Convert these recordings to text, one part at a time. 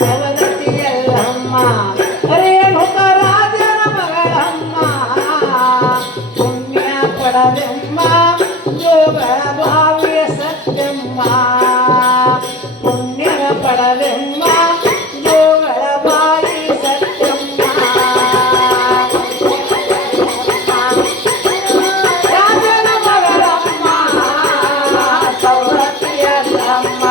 ಸವದತ್ತಿ ಎಲ್ಲಮ್ಮ ರೇಣುಕ ರಾಜನ ಮಗಳಮ್ಮ ಪುಣ್ಯ ಪಡವೆಮ್ಮ ಯೋಗ ಭಾವ್ಯ ಸತ್ಯಮ್ಮ ಪುಣ್ಯ ಪಡವೆಮ್ಮ ಯೋಗಳ ಬಾಯಿ ಸತ್ಯಮ್ಮ ರಾಜನ ಮಗಳಮ್ಮ ಸವದತ್ತಿ ಎಲ್ಲಮ್ಮ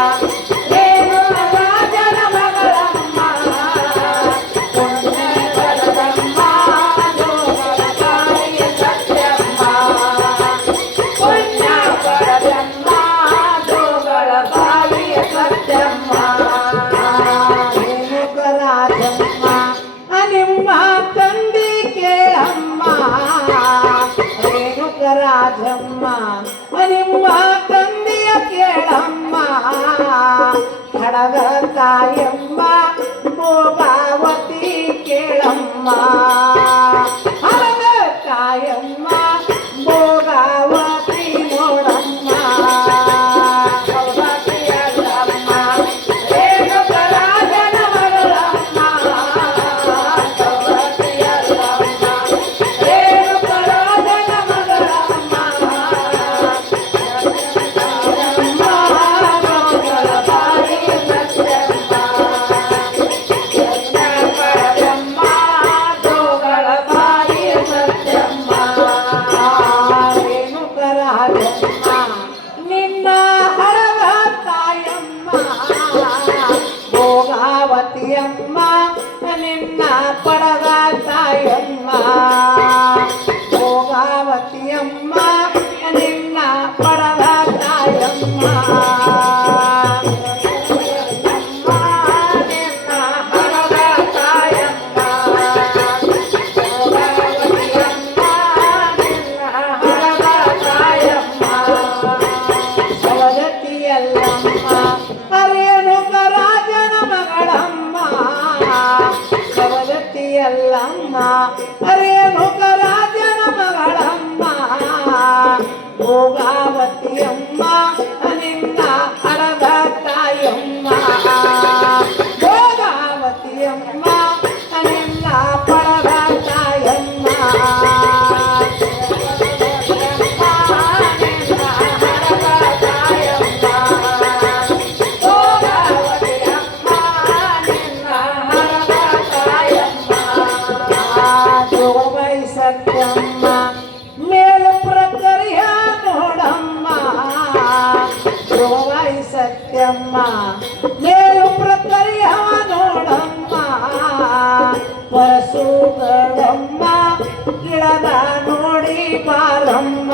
ರಾಜಮ್ಮ ನಿಮ್ಮ ತಂದೆಯ ಕೇಳಮ್ಮ ಹಡಗ ತಾಯಮ್ಮ ಭೋಗಾವತಿ ಕೇಳಮ್ಮ ಹಡಗ ತಾಯಮ್ಮ ಭೋಗಾವತಿ ನೋಡಮ್ಮ ಸವದತ್ತಿ ಎಲ್ಲಮ್ಮ ರೇಣುಕ ರಾಜನ ಮಗಳಮ್ಮ ಸವದತ್ತಿ ಎಲ್ಲಮ್ಮ ರೇಣುಕ ರಾಜನ ಮಗಳಮ್ಮ ನಿನ್ನ ಹಡಗ ತಾಯಮ್ಮ ಭೋಗಾವತಿಯಮ್ಮ ನಿನ್ನ ಪಡಗ ತಾಯಮ್ಮ ಭೋಗಾವತಿಯಮ್ಮ ನಿನ್ನ ಪಡಗ ತಾಯಮ್ಮ ರೇಣುಕ ರಾಜನ ಮಗಳಮ್ಮ ಸವದತ್ತಿ ಎಲ್ಲಮ್ಮ ರೇಣುಕ ರಾಜನ ಮಗಳಮ್ಮ ಭೋಗಾವತಿಯಮ್ಮ ನಿನ್ನ ಹಡಗ ತಾಯಮ್ಮ ಭೋಗಾವತಿಯಮ್ಮ ನಿನ್ನ ಪಡಗ ತಾಯಮ್ಮ ಸತ್ಯಮ್ಮ ಮೇಲು ಪ್ರಕರಿಯ ನೋಡಮ್ಮ ಜೋವಾಯಿ ಸತ್ಯಮ್ಮ ಮೇಲು ಪ್ರಕರಿಯ ನೋಡಮ್ಮ ಪರಸುಗಳಮ್ಮ ಗಿಡದ ನೋಡಿ ಬಾರಮ್ಮ